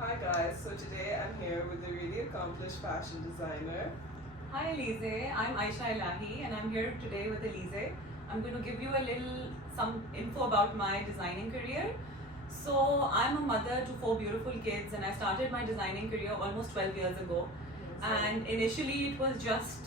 Hi guys, so today I'm here with a really accomplished fashion designer. Hi Elise, I'm Aisha Elahi and I'm here today with Elise. I'm going to give you some info about my designing career. So I'm a mother to four beautiful kids and I started my designing career almost 12 years ago. And initially it was just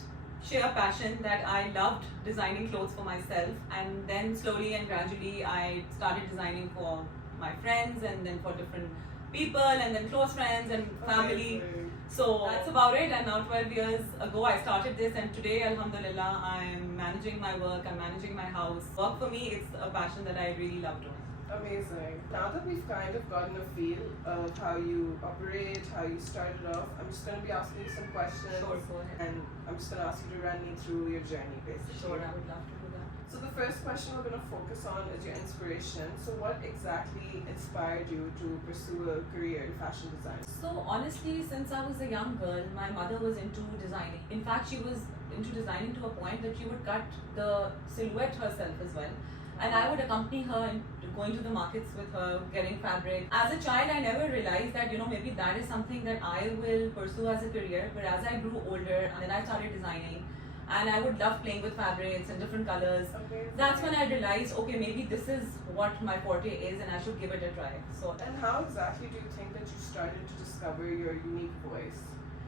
sheer passion that I loved designing clothes for myself, and then slowly and gradually I started designing for my friends and then for different people and then close friends and family. So that's about it. And now 12 years ago I started this, and today Alhamdulillah I'm managing my work, I'm managing my house. Work for me is a passion that I really love doing. Amazing. Now that we've kind of gotten a feel of how you operate, how you started off, I'm just going to be asking you some questions. Sure, go ahead. And I'm just going to ask you to run me through your journey basically. Sure, I would love to do that. So the first question we're going to focus on is your inspiration. So what exactly inspired you to pursue a career in fashion design? So honestly, since I was a young girl, my mother was into designing. In fact, she was into designing to a point that she would cut the silhouette herself as well. And I would accompany her in going to the markets with her, getting fabric. As a child, I never realized that, maybe that is something that I will pursue as a career. But as I grew older, and then I started designing, and I would love playing with fabrics and different colors. That's when I realized, okay, maybe this is what my forte is and I should give it a try. So, and how exactly do you think that you started to discover your unique voice?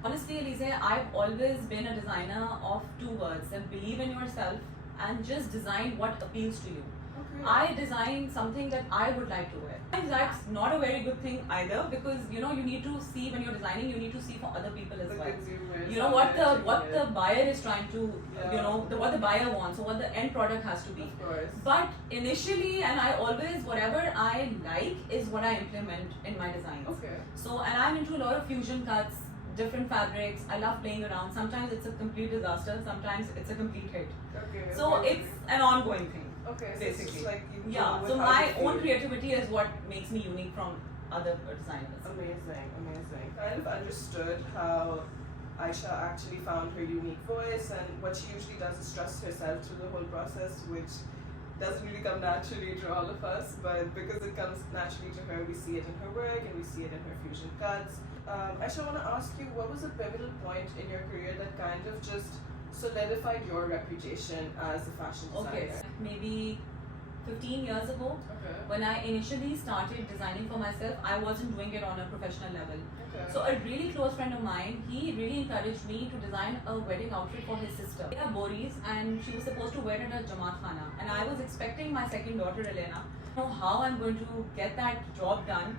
Honestly, Elise, I've always been a designer of two words, that believe in yourself and just design what appeals to you. I design something that I would like to wear. And that's not a very good thing either, because you need to see, when you're designing, you need to see for other people as well. What the buyer is trying to, what the buyer wants, or what the end product has to be. Of course. But initially, and I always, whatever I like is what I implement in my designs. Okay. So, and I'm into a lot of fusion cuts, different fabrics. I love playing around. Sometimes it's a complete disaster, sometimes it's a complete hit. Okay. So it's an ongoing thing. Okay, so basically. it's just like you So my own creativity is what makes me unique from other designers. Amazing. Kind of understood how Aisha actually found her unique voice, and what she usually does is trust herself through the whole process, which doesn't really come naturally to all of us, but because it comes naturally to her, we see it in her work and we see it in her fusion cuts. Aisha, I want to ask you, what was a pivotal point in your career that kind of just solidified your reputation as a fashion designer? Okay, maybe 15 years ago, when I initially started designing for myself, I wasn't doing it on a professional level. So a really close friend of mine, he really encouraged me to design a wedding outfit for his sister. They are Boris, and she was supposed to wear it at Jamaat Khana. And I was expecting my second daughter, Elena. I don't know how I'm going to get that job done.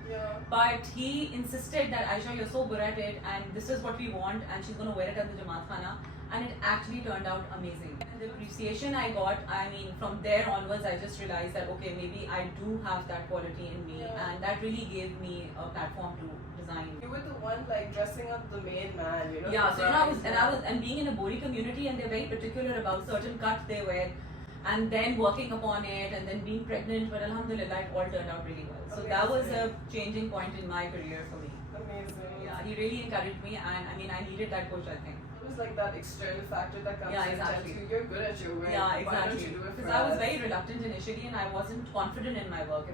But he insisted that, Aisha, you're so good at it, and this is what we want, and she's going to wear it at the Jamaat Khana. And it actually turned out amazing. And the appreciation I got, from there onwards, I just realized that, okay, maybe I do have that quality in me, and that really gave me a platform to design. You were the one dressing up the main man, Yeah, so and being in a Bori community, and they're very particular about certain cuts they wear, and then working upon it, and then being pregnant. But Alhamdulillah, it all turned out really well. So that was a changing point in my career for me. Amazing. Yeah, he really encouraged me, and I needed that push, I think. It was like that external factor that comes exactly. into you're good at your work. Yeah, exactly. Why don't you do it Because I was very reluctant initially, and I wasn't confident in my work.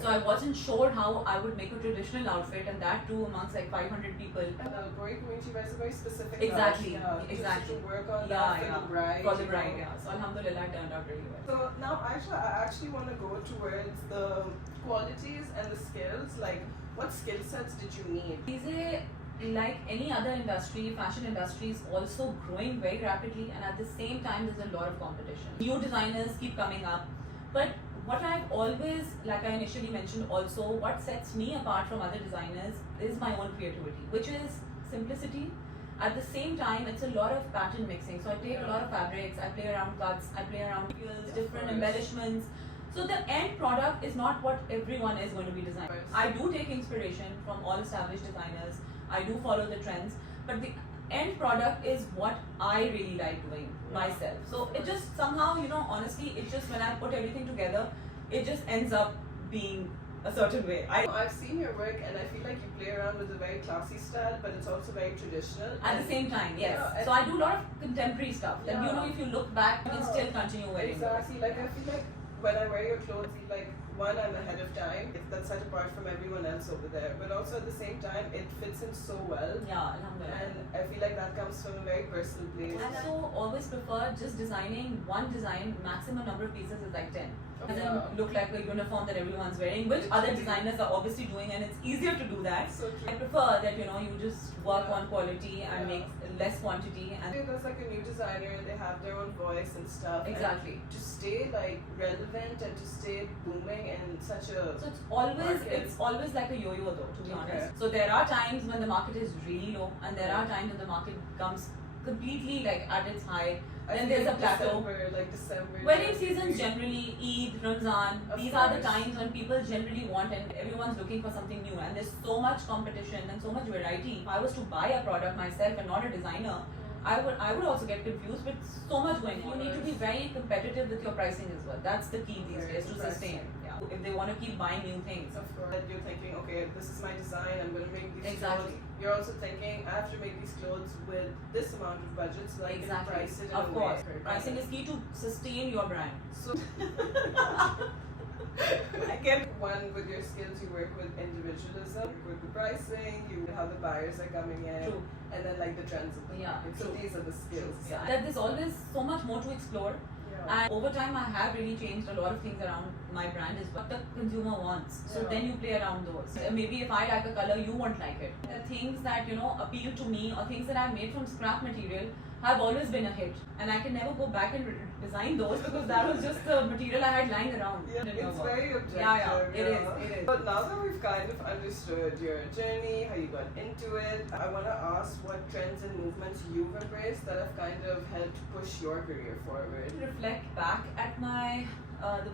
So I wasn't sure how I would make a traditional outfit, and that too amongst like 500 people. And the Bori community wears a very specific Exactly. Just to work on that for the bride. For the bride, So Alhamdulillah, it turned out really well. So now Aisha, I actually want to go towards the qualities and the skills. Like, what skill sets did you need? Like any other industry, fashion industry is also growing very rapidly, and at the same time there's a lot of competition. New designers keep coming up, but what I've always, like I initially mentioned also, what sets me apart from other designers is my own creativity, which is simplicity. At the same time, it's a lot of pattern mixing. So I take a lot of fabrics, I play around cuts, I play around materials, different embellishments. So the end product is not what everyone is going to be designing. I do take inspiration from all established designers. I do follow the trends, but the end product is what I really like doing myself. So it just somehow, honestly, it's just when I put everything together, it just ends up being a certain way. I've seen your work, and I feel like you play around with a very classy style, but it's also very traditional. At the same time, yes. So I do a lot of contemporary stuff. Like, if you look back, you can still continue wearing Exactly. Like, I feel like when I wear your clothes, like one, I'm ahead of time. That's set apart from everyone else over there. But also at the same time, it fits in so well. Yeah, alhamdulillah. And I feel like that comes from a very personal place. And so always prefer just designing one design, maximum number of pieces is like 10. Doesn't look like a uniform that everyone's wearing, which other designers are obviously doing, and it's easier to do that. So true. I prefer that you just work on quality and make less quantity. And there's like a new designer, they have their own voice and stuff. exactly. And to stay like relevant and to stay booming in such a So it's always like a yo-yo though, to be honest. So there are times when the market is really low, and there are times when the market comes completely like at its high. Then there's a plateau. December. Wedding seasons generally, Eid, Ramzan, these are the times when people generally want, and everyone's looking for something new, and there's so much competition and so much variety. If I was to buy a product myself and not a designer, I would also get confused with so much going on. You need to be very competitive with your pricing as well. That's the key these days to sustain. Yeah. If they want to keep buying new things. Of course. That you're thinking, okay, this is my design, I'm going to make these Exactly. clothes. You're also thinking, I have to make these clothes with this amount of budget so I can price it in Of a course. way. Pricing is key to sustain your brand. So I get one with your skills, you work with individualism, you work with the pricing, you how the buyers are coming in, True. and then like the trends of the market. So true. these are the skills. Yeah. That there's always so much more to explore. And over time, I have really changed a lot of things around my brand is what the consumer wants. So then you play around those. Maybe if I like a color, you won't like it. The things that appeal to me, or things that I've made from scrap material, have always been a hit. And I can never go back and design those because that was just the material I had lying around. Yeah, it's very objective. Yeah, it is. But now that we've kind of understood your journey, how you got into it, I want to ask what trends and movements you've embraced that have kind of helped push your career forward. Reflect back at my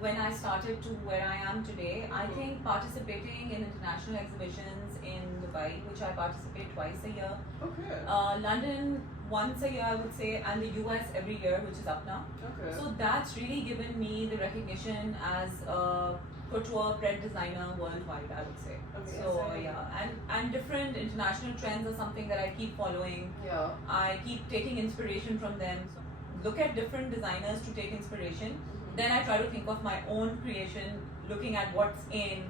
when I started to where I am today. I think participating in international exhibitions in Dubai, which I participate twice a year. Okay. London once a year, I would say, and the US every year, which is up now. Okay. So that's really given me the recognition as a couture print designer worldwide, I would say. Amazing. So yeah, and different international trends are something that I keep following. Yeah. I keep taking inspiration from them. So look at different designers to take inspiration. Then I try to think of my own creation, looking at what's in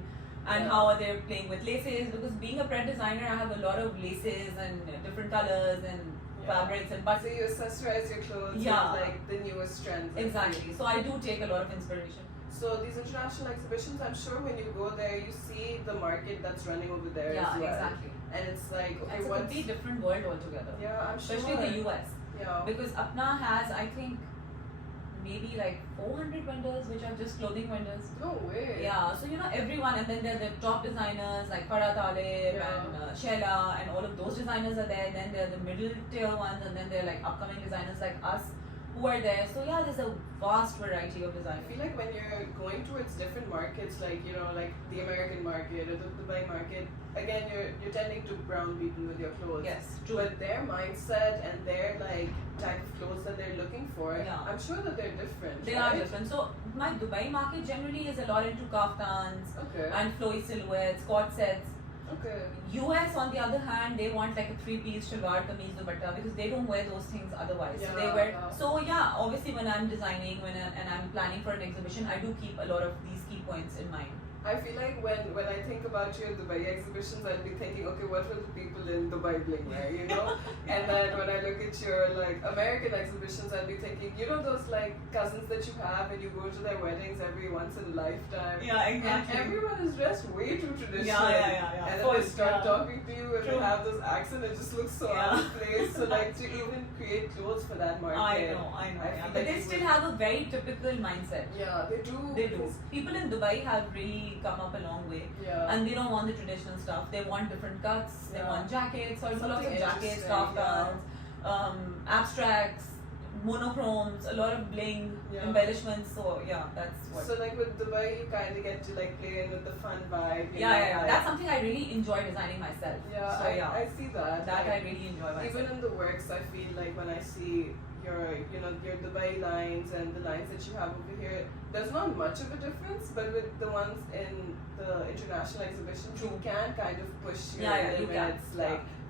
and how are they playing with laces. Because being a print designer, I have a lot of laces and different colors and fabrics and So you accessorize your clothes with like the newest trends. Exactly. So I do take a lot of inspiration. So these international exhibitions, I'm sure when you go there, you see the market that's running over there as well. Exactly. And it's like, okay, it's a complete different world altogether. Yeah, I'm sure. Especially the US. Yeah. Because Apna has, I think, maybe like 400 vendors which are just clothing vendors. No way. Yeah, so everyone, and then there are the top designers like Farah Talib and Sheila, and all of those designers are there. Then there are the middle tier ones, and then there are like upcoming designers like us who are there. So yeah, there's a vast variety of design. I feel like when you're going towards different markets, like like the American market or the Dubai market, again you're tending to brown people with your clothes. Yes, true. But their mindset and their like type of clothes that they're looking for, I'm sure that they're different. They are different. So my Dubai market generally is a lot into kaftans and flowy silhouettes, quad sets. Okay. US on the other hand, they want like a 3-piece shalwar, kameez, dupatta because they don't wear those things otherwise. So they wear. So yeah, obviously when I'm designing, and I'm planning for an exhibition, I do keep a lot of these key points in mind. I feel like when I think about your Dubai exhibitions, I'll be thinking, okay, what will the people in Dubai bling wear, And then when I look at your like American exhibitions, I'll be thinking, those like cousins that you have and you go to their weddings every once in a lifetime. Yeah, exactly. And everyone is dressed way too traditional. Yeah. And then they start talking to you and they have those accents, it just looks so out of place. So like to even create clothes for that market. I know. But they still have a very typical mindset. Yeah, they do. They do. People in Dubai have really come up a long way. Yeah. And they don't want the traditional stuff. They want different cuts. They want jackets, lots of jackets, kaftans, abstracts, monochromes, a lot of bling, embellishments. So yeah, that's what. So like with Dubai, you kind of get to like play in with the fun vibe. Yeah. That's something I really enjoy designing myself. Yeah, so, I see that. That I really enjoy myself. Even in the works, I feel like when I see your Dubai lines and the lines that you have over here, there's not much of a difference, but with the ones in the international exhibitions, you can kind of push your limits,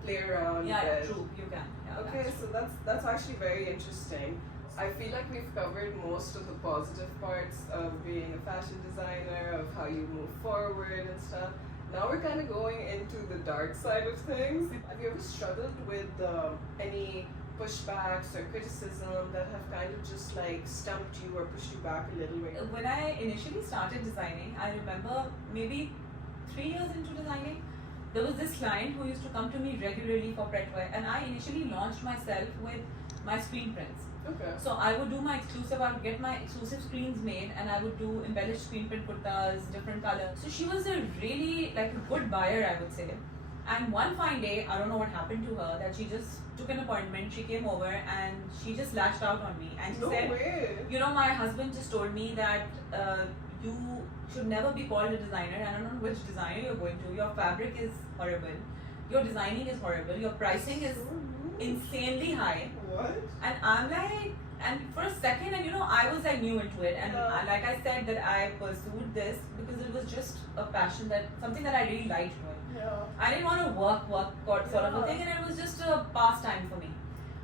play around. Yeah, true, you can. Okay, so that's actually very interesting. I feel like we've covered most of the positive parts of being a fashion designer, of how you move forward and stuff. Now we're kind of going into the dark side of things. Have you ever struggled with any pushbacks or criticism that have kind of just like stumped you or pushed you back a little bit? When I initially started designing, I remember maybe 3 years into designing, there was this client who used to come to me regularly for Pretwear, and I initially launched myself with my screen prints. Okay. So I would do my exclusive, I would get my exclusive screens made, and I would do embellished screen print kurtas, different colors. So she was a really like a good buyer, I would say. And one fine day, I don't know what happened to her, that she just took an appointment, she came over and she just lashed out on me. And she No said, way. you know, my husband just told me that you should never be called a designer. I don't know which designer you're going to. Your fabric is horrible. Your designing is horrible. Your pricing is insanely high. What? And I'm like, and for a second, and you know, I was like new into it. And like I said, that I pursued this because it was just a passion, that something that I really liked doing. Yeah. I didn't want to work sort of a thing, and it was just a pastime for me.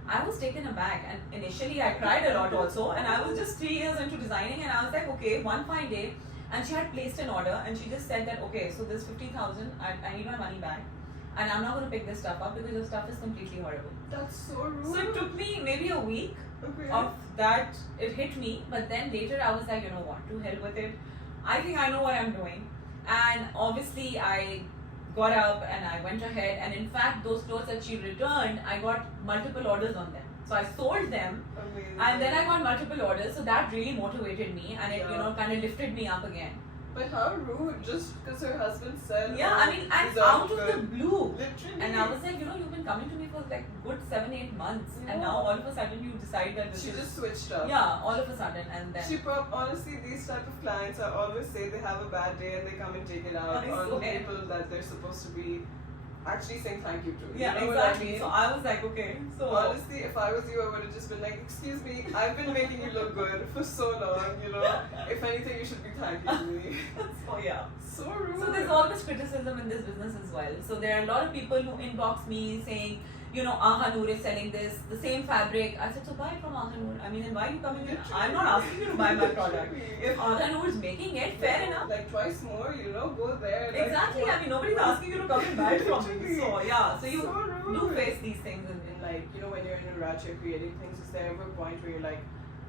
I was taken aback, and initially I cried a lot also, and I was just 3 years into designing, and I was like, okay, one fine day, and she had placed an order, and she just said that, okay, so this 50,000, I need my money back, and I'm not going to pick this stuff up because the stuff is completely horrible. That's so rude. So it took me maybe a week Okay. of that, it hit me, but then later I was like, you know what, to hell with it. I think I know what I'm doing, and obviously I got up and I went ahead, and in fact those clothes that she returned, I got multiple orders on them. So I sold them. Amazing. And then I got multiple orders, so that really motivated me, and it, you know, kind of lifted me up again. But how rude, just because her husband said. Yeah, I mean, and these are out of the good. blue. Literally. And I was like, you know, you've been coming to me for like good 7-8 months, and Yeah. now all of a sudden you decide that this She is. just switched up. Yeah, all of a sudden, and then. Honestly, these type of clients, I always say they have a bad day and they come and take it out I on swear. people that they're supposed to be actually saying thank you to. Yeah, you know exactly. What I mean? So I was like, okay, so. Honestly, if I was you, I would have just been like, excuse me, I've been making you look good for so long, you know. If anything, you should be thanking me. So yeah. So rude. So there's always criticism in this business as well. So there are a lot of people who inbox me saying, you know, Ahanur is selling this, the same fabric. I said, so buy it from Ahanur. I mean, and why are you coming in? I'm not asking you to buy my product. If Ahanur is making it, fair enough. Like twice more, you know, go there. Like, Exactly. I mean, nobody's asking you to come and buy it from me. Literally. So yeah. So you So rude. do face these things in Like, you know, when you're in a rush, you're creating things, is there ever a point where you're like,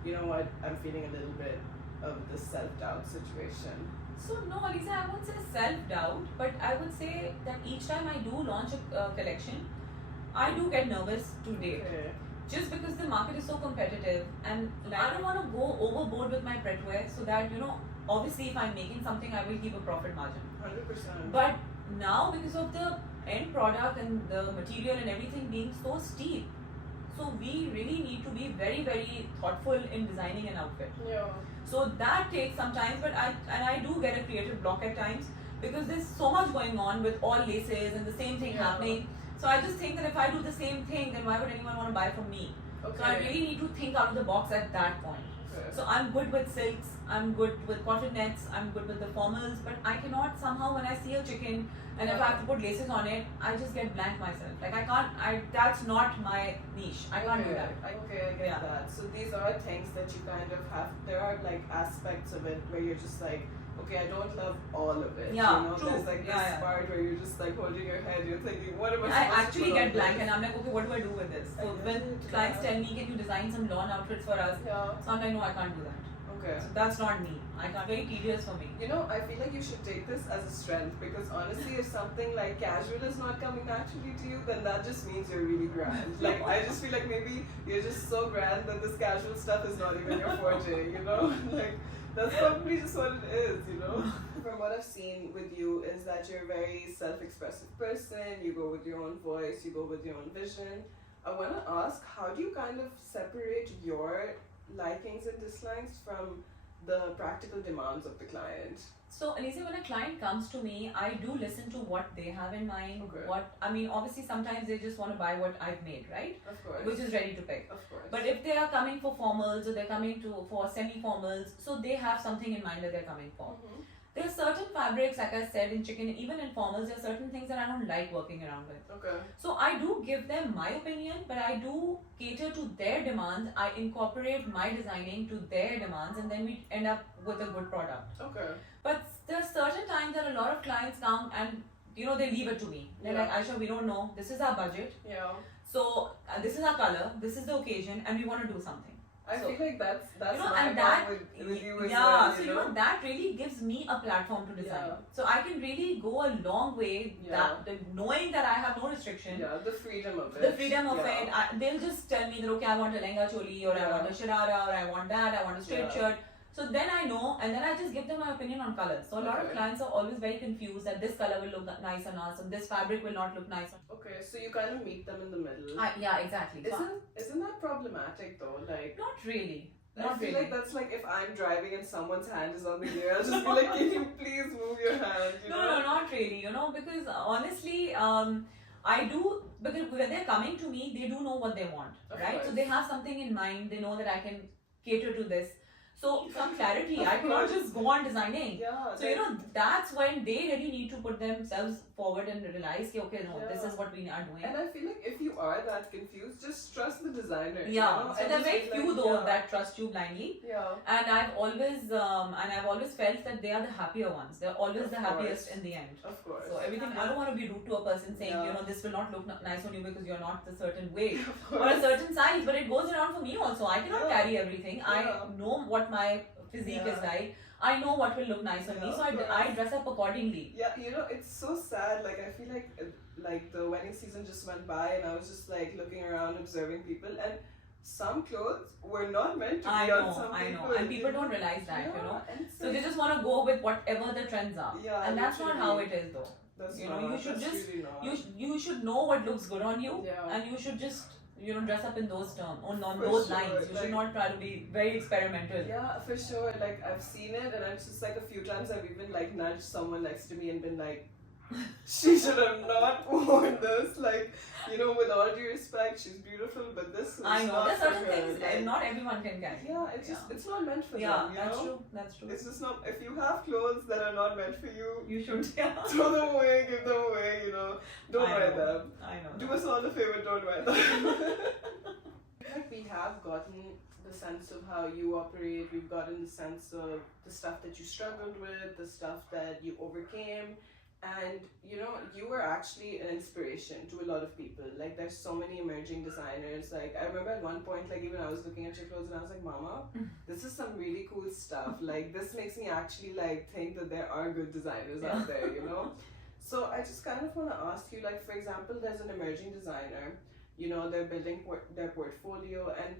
you know what, I'm feeling a little bit of the self-doubt situation? So no, Alisa, I won't say self-doubt, but I would say that each time I do launch a collection, I do get nervous to date. Okay. Just because the market is so competitive, and like, I don't want to go overboard with my Pretwear, so that, you know, obviously if I'm making something, I will keep a profit margin. 100%. But now, because of the end product and the material and everything being so steep, so we really need to be very, very thoughtful in designing an outfit. Yeah. So that takes some time, but I do get a creative block at times, because there's so much going on with all laces and the same thing Yeah. happening. So I just think that if I do the same thing, then why would anyone want to buy from me? Okay. So I really need to think out of the box at that point. Okay. So I'm good with silks, I'm good with cotton nets, I'm good with the formals, but I cannot somehow, when I see a chicken and if I have to put laces on it, I just get blank myself. Like that's not my niche. I can't do that. I get Yeah. that. So these are things that you kind of have, there are like aspects of it where you're just like, okay, I don't love all of it. Yeah, you know, true. there's like this Yeah, yeah. part where you're just like holding your head, you're thinking, what am I I supposed to actually put on get blank this? and I'm like, okay, what do I do with this? I So get when it, clients yeah. tell me, can you design some lawn outfits for us? Yeah. So I'm like, no, I can't do that. Okay. So that's not me. I can't. Very tedious for me. You know, I feel like you should take this as a strength, because honestly, if something like casual is not coming naturally to you, then that just means you're really grand. Like, I just feel like maybe you're just so grand that this casual stuff is not even your forte, you know? Like, that's probably just what it is, you know? From what I've seen with you is that you're a very self-expressive person, you go with your own voice, you go with your own vision. I want to ask, how do you kind of separate your likings and dislikes from the practical demands of the client? So, Anisa, when a client comes to me, I do listen to what they have in mind. Okay. Obviously, sometimes they just want to buy what I've made, right? Of course. Which is ready to pick. Of course. But if they are coming for formals or they're coming for semi-formals, so they have something in mind that they're coming for. Mhm. There are certain fabrics, like I said, in chicken, even in formals, there are certain things that I don't like working around with. Okay. So I do give them my opinion, but I do cater to their demands. I incorporate my designing to their demands, and then we end up with a good product. Okay. But there are certain times that a lot of clients come and they leave it to me. They're like, Aisha, we don't know. This is our budget. Yeah. So this is our color. This is the occasion, and we want to do something. I feel like that's my and part that with you as yeah, well. so that really gives me a platform to design. Yeah. So I can really go a long way. Knowing that I have no restriction. Yeah, the freedom of it. The freedom of it. They'll just tell me that okay, I want a lehenga choli, or I want a sharara, or I want that. I want a straight shirt. So then I know, and then I just give them my opinion on colors. So a lot of clients are always very confused that this color will look nice on us, and this fabric will not look nice on us. Okay, so you kind of meet them in the middle. Yeah, exactly. Isn't that problematic though? Like, not really. I feel like that's like if I'm driving and someone's hand is on the gear, I'll just be like, can you please move your hand? No, not really. Because honestly, I do, because when they're coming to me, they do know what they want, right? So they have something in mind. They know that I can cater to this. So some clarity. I cannot just go on designing. Yeah. So that's when they really need to put themselves forward and realize, okay, no, this is what we are doing. And I feel like if you are that confused, just trust the designer. Yeah. So there are very few though that trust you blindly. Yeah. And I've always felt that they are the happier ones. They're always the happiest in the end. Of course. So everything. I don't want to be rude to a person saying, this will not look nice on you because you're not the certain way or a certain size. But it goes around for me also. I cannot carry everything. I know what my physique is like. I know what will look nice on me, so I dress up accordingly. Yeah, it's so sad. Like I feel like the wedding season just went by, and I was just like looking around, observing people, and some clothes were not meant to be on some people. I know, and people don't realize that, So they just want to go with whatever the trends are, and that's not how it is, though. That's you should know what looks good on you, and you should just dress up in those terms, on those lines. You should not try to be very experimental. Yeah, for sure. Like I've seen it, and it's just like a few times I've even like nudged someone next to me and been like, she should have not worn this. Like, with all due respect, she's beautiful, but this is I know. not There's certain for her. things like, not everyone can carry. Yeah, it's not meant for them. Yeah, that's true. It's just not. If you have clothes that are not meant for you, you should throw them away, give them away. Don't wear them. I know. Do us all a favor, don't wear them. Like we have gotten the sense of how you operate. We've gotten the sense of the stuff that you struggled with, the stuff that you overcame. And you were actually an inspiration to a lot of people. Like there's so many emerging designers. Like I remember at one point, like even I was looking at your clothes and I was like, Mama, this is some really cool stuff. Like this makes me actually like think that there are good designers out there, So I just kind of want to ask you, like for example, there's an emerging designer, they're building their portfolio, and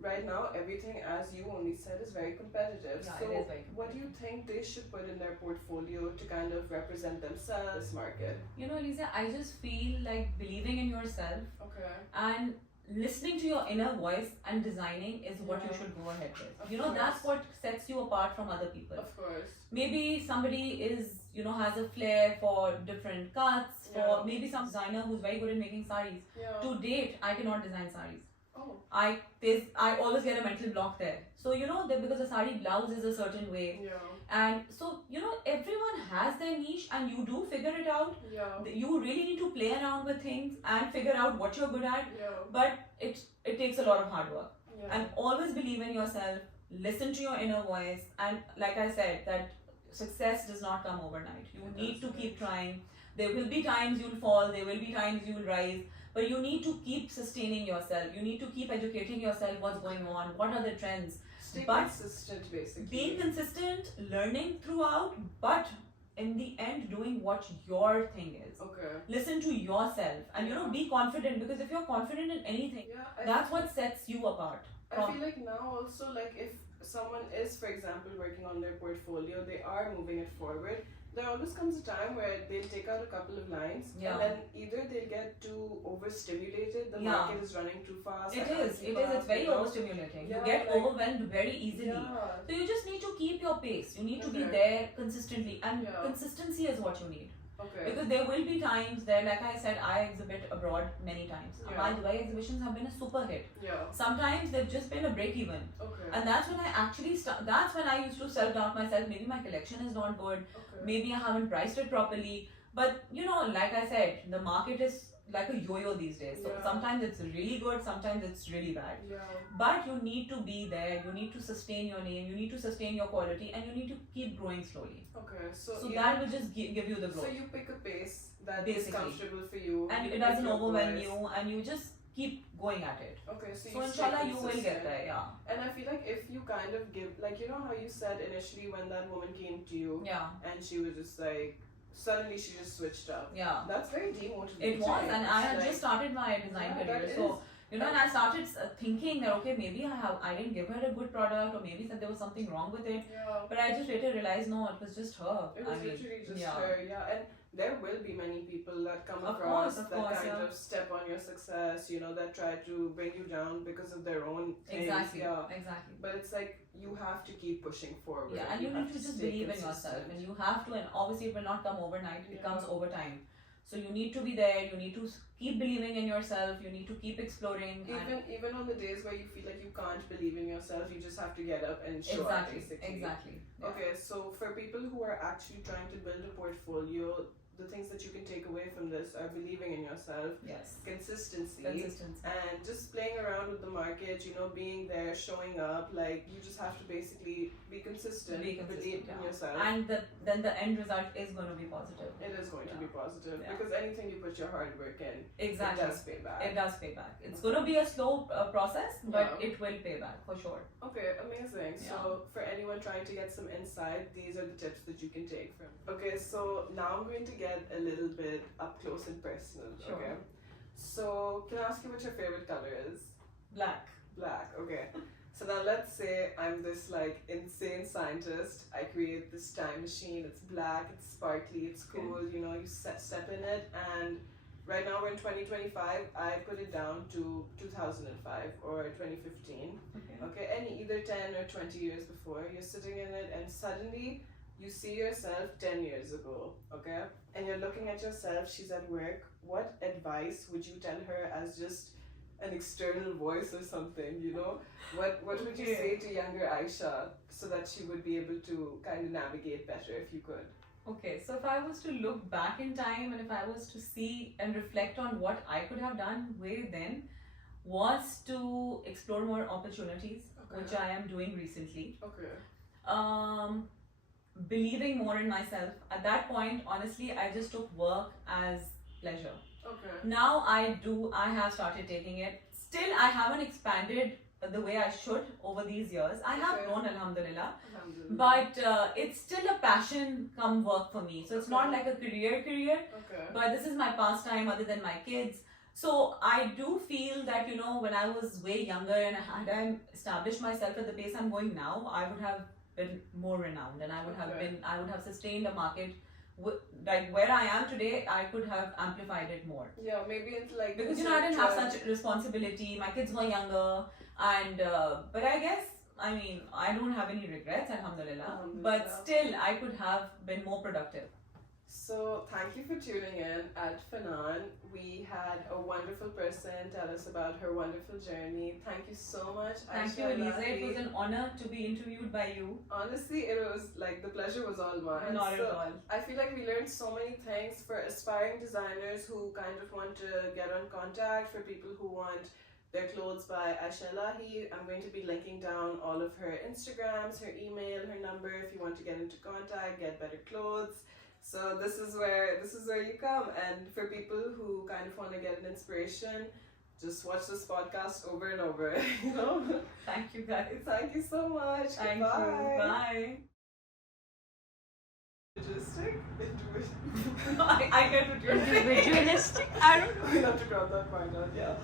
right now everything, as you only said, is very competitive. Yeah, so it is very competitive. What do you think they should put in their portfolio to kind of represent themselves in this market? Lisa, I just feel like believing in yourself and listening to your inner voice and designing is what you should go ahead with. That's what sets you apart from other people. Of course. Maybe somebody is, has a flair for different cuts, for maybe some designer who's very good at making saris. To date, I cannot design saris. Oh. I always get a mental block there. So because the sari blouse is a certain way, and so everyone has their niche, and you do figure it out. You really need to play around with things and figure out what you're good at. But it takes a lot of hard work. And always believe in yourself. Listen to your inner voice, and like I said, that success does not come overnight. You need to keep trying. There will be times you'll fall. There will be times you'll rise. But you need to keep sustaining yourself. You need to keep educating yourself what's going on, what are the trends. Stay consistent, basically. Being consistent, learning throughout, but in the end doing what your thing is. Listen to yourself and be confident, because if you're confident in anything, that's what sets you apart. I feel like now also, like if someone is, for example, working on their portfolio, they are moving it forward, there always comes a time where they'll take out a couple of lines and then either they'll get too overstimulated, the market is running too fast. It's very overstimulating. You get overwhelmed very easily. So you just need to keep your pace. You need to be there consistently, and consistency is what you need. Okay. Because there will be times there, like I said, I exhibit abroad many times. Yeah. My Dubai exhibitions have been a super hit. Yeah. Sometimes they've just been a break even. Okay. And that's when I actually that's when I used to self doubt myself. Maybe my collection is not good. Okay. Maybe I haven't priced it properly. But you know, like I said, the market is like a yo-yo these days. So Yeah. sometimes it's really good, sometimes it's really bad. Yeah. But you need to be there. You need to sustain your name. You need to sustain your quality, and you need to keep growing slowly. Okay. So So you- that will just give you the growth. So you pick a pace that is Basically. comfortable for you, And you it pick doesn't your overwhelm voice. you, and you just keep going at it. Okay, so So you inshallah, stay you will get consistent. there. Yeah. And I feel like if you kind of give, like, you know how you said initially when that woman came to you Yeah. and she was just like, suddenly she just switched up. Yeah. That's very demotivating. It was, and I had Like, just started my design yeah, career, that so is- you know, and I started thinking that okay, maybe I didn't give her a good product, or maybe there was something wrong with it. Yeah. But I just later realized no, it was just her. It was I mean, literally just yeah. her, yeah. And there will be many people that come Of across course, that kind yeah. of step on your success, you know, that try to bring you down because of their own things. Exactly. Yeah. Exactly. But it's like you have to keep pushing forward. Yeah, and you have need to just stay believe in yourself, consistent. and you have to, and obviously it will not come overnight. It Yeah. comes over time. So you need to be there. You need to keep believing in yourself. You need to keep exploring. and Even on the days where you feel like you can't believe in yourself, you just have to get up and show up, exactly. basically. Exactly. Yeah. Okay, so for people who are actually trying to build a portfolio, the things that you can take away from this are believing in yourself, Yes. consistency, Consistency. and just playing around with the market, you know, being there, showing up. Like, you just have to basically be consistent, Be consistent, believe in yeah. yourself. And then the end result is going to be positive. It is going to Yeah. be positive Yeah. because anything you put your hard work in, Exactly. it does pay back. It does pay back. It's going to be a slow process, but Yeah. it will pay back for sure. Okay, amazing. Yeah. So, for anyone trying to get some insight, these are the tips that you can take from. Okay, so now I'm going to get a little bit up close and personal. Sure. Okay. So, can I ask you what your favorite color is? Black. Black. Okay. So now let's say I'm this like insane scientist. I create this time machine. It's black. It's sparkly. It's Okay. cool. You know, you step in it, and right now we're in 2025. I put it down to 2005 or 2015. Okay. Okay, any either 10 or 20 years before, you're sitting in it and suddenly you see yourself 10 years ago, okay? And you're looking at yourself, she's at work. What advice would you tell her as just an external voice or something, you know? What would you Okay. say to younger Aisha so that she would be able to kind of navigate better if you could? Okay, so if I was to look back in time and if I was to see and reflect on what I could have done way then, was to explore more opportunities, Okay. which I am doing recently. Okay. Believing more in myself. At that point, honestly, I just took work as pleasure. Okay. Now I have started taking it. Still, I haven't expanded the way I should over these years. I have Okay. grown, alhamdulillah. Alhamdulillah. But it's still a passion come work for me. So it's not Okay. like a career, Okay. but this is my pastime other than my kids. So I do feel that, you know, when I was way younger and had I established myself at the pace I'm going now, I would have been more renowned and I would have sustained a market. Like where I am today, I could have amplified it more. Yeah, maybe into like Because, you know, I didn't have such responsibility. My kids were younger, and but I guess, I mean, I don't have any regrets, alhamdulillah. But Alhamdulillah. still, I could have been more productive. So thank you for tuning in at Fanan. We had a wonderful person tell us about her wonderful journey. Thank you so much. Thank you, Aisha Eliza. It Lahi. was an honor to be interviewed by you. Honestly, it was like the pleasure was all mine. Not at So, all. I feel like we learned so many things for aspiring designers who kind of want to get on contact, for people who want their clothes by Aisha Lahi. I'm going to be linking down all of her Instagrams, her email, her number if you want to get into contact, get better clothes. So this is where you come. And for people who kind of want to get an inspiration, just watch this podcast over and over. You know. Thank you, guys. Thank you so much. Thank Goodbye. you. Bye. Individualistic? I get what you're saying. Individualistic? I don't know. We'll have to drop that part out, yeah.